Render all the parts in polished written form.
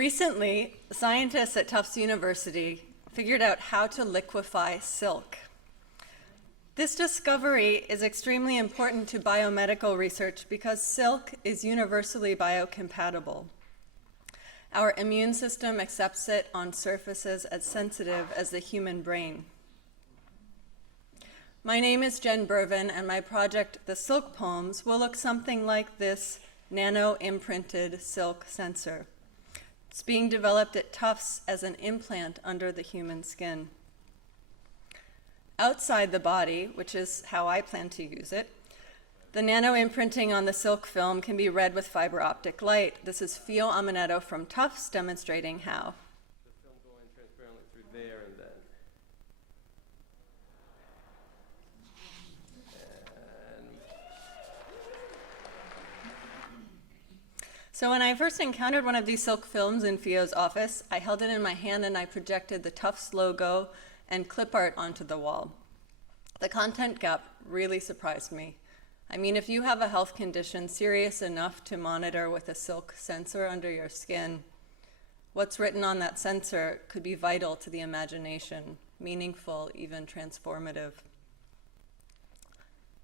Recently, scientists at Tufts University figured out how to liquefy silk. This discovery is extremely important to biomedical research because silk is universally biocompatible. Our immune system accepts it on surfaces as sensitive as the human brain. My name is Jen Bervin, and my project, The Silk Poems, will look something like this nano-imprinted silk sensor. It's being developed at Tufts as an implant under the human skin. Outside the body, which is how I plan to use it, the nano-imprinting on the silk film can be read with fiber optic light. This is Fio Amanetto from Tufts demonstrating how. The film going transparently through there and then. So when I first encountered one of these silk films in Fio's office, I held it in my hand and I projected the Tufts logo and clip art onto the wall. The content gap really surprised me. I mean, if you have a health condition serious enough to monitor with a silk sensor under your skin, what's written on that sensor could be vital to the imagination, meaningful, even transformative.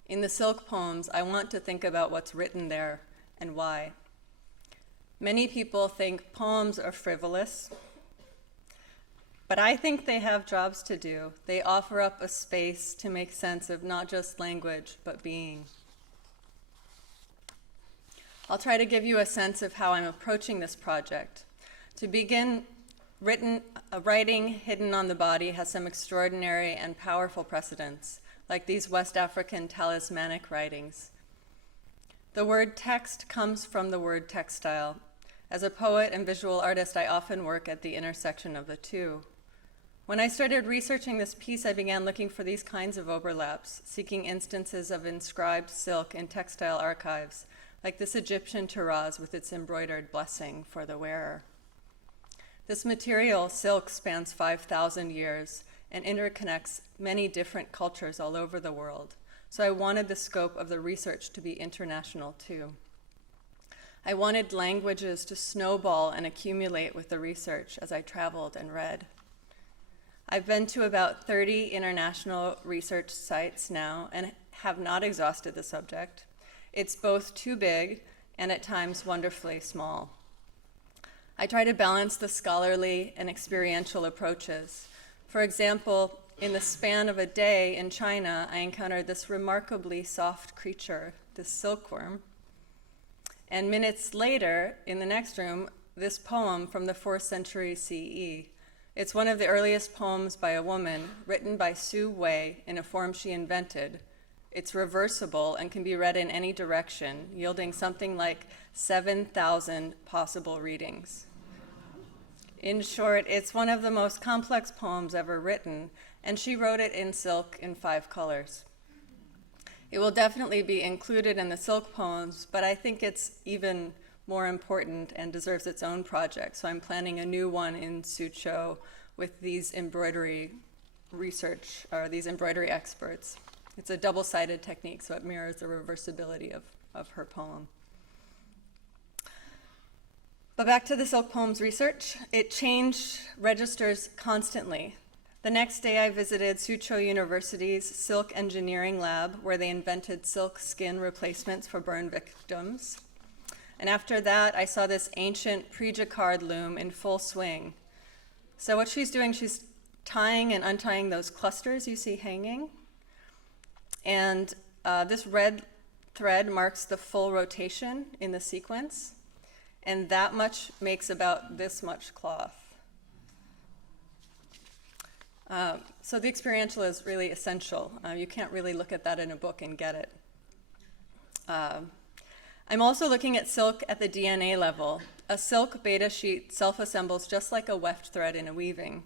In the silk poems, I want to think about what's written there and why. Many people think poems are frivolous, but I think they have jobs to do. They offer up a space to make sense of not just language, but being. I'll try to give you a sense of how I'm approaching this project. To begin, writing hidden on the body has some extraordinary and powerful precedents, like these West African talismanic writings. The word text comes from the word textile. As a poet and visual artist, I often work at the intersection of the two. When I started researching this piece, I began looking for these kinds of overlaps, seeking instances of inscribed silk in textile archives, like this Egyptian taraz with its embroidered blessing for the wearer. This material, silk, spans 5,000 years and interconnects many different cultures all over the world. So I wanted the scope of the research to be international too. I wanted languages to snowball and accumulate with the research as I traveled and read. I've been to about 30 international research sites now and have not exhausted the subject. It's both too big and at times wonderfully small. I try to balance the scholarly and experiential approaches. For example, in the span of a day in China, I encountered this remarkably soft creature, this silkworm. And minutes later, in the next room, this poem from the 4th century CE. It's one of the earliest poems by a woman, written by Su Wei in a form she invented. It's reversible and can be read in any direction, yielding something like 7,000 possible readings. In short, it's one of the most complex poems ever written, and she wrote it in silk in 5 colors. It will definitely be included in the silk poems, but I think it's even more important and deserves its own project. So I'm planning a new one in Suzhou with these embroidery experts. It's a double-sided technique, so it mirrors the reversibility of her poem. But back to the silk poems research. It changed registers constantly. The next day I visited Suzhou University's silk engineering lab where they invented silk skin replacements for burn victims. And after that, I saw this ancient pre-jacquard loom in full swing. So what she's doing, she's tying and untying those clusters you see hanging. And this red thread marks the full rotation in the sequence. And that much makes about this much cloth. So the experiential is really essential. You can't really look at that in a book and get it. I'm also looking at silk at the DNA level. A silk beta sheet self-assembles just like a weft thread in a weaving.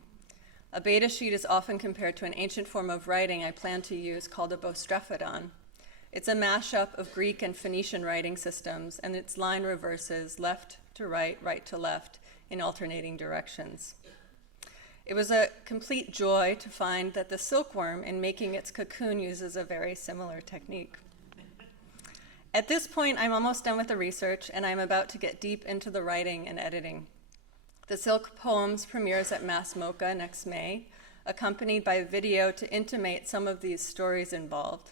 A beta sheet is often compared to an ancient form of writing I plan to use called a bostrephodon. It's a mashup of Greek and Phoenician writing systems, and its line reverses left to right, right to left, in alternating directions. It was a complete joy to find that the silkworm, in making its cocoon, uses a very similar technique. At this point, I'm almost done with the research, and I'm about to get deep into the writing and editing. The Silk Poems premieres at Mass MoCA next May, accompanied by video to intimate some of these stories involved.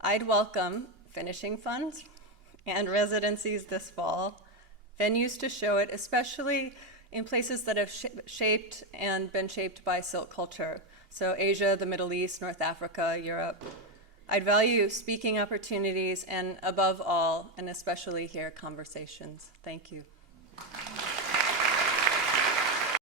I'd welcome finishing funds and residencies this fall, venues to show it, especially in places that have shaped and been shaped by silk culture. So Asia, the Middle East, North Africa, Europe. I'd value speaking opportunities and above all, and especially here, conversations. Thank you.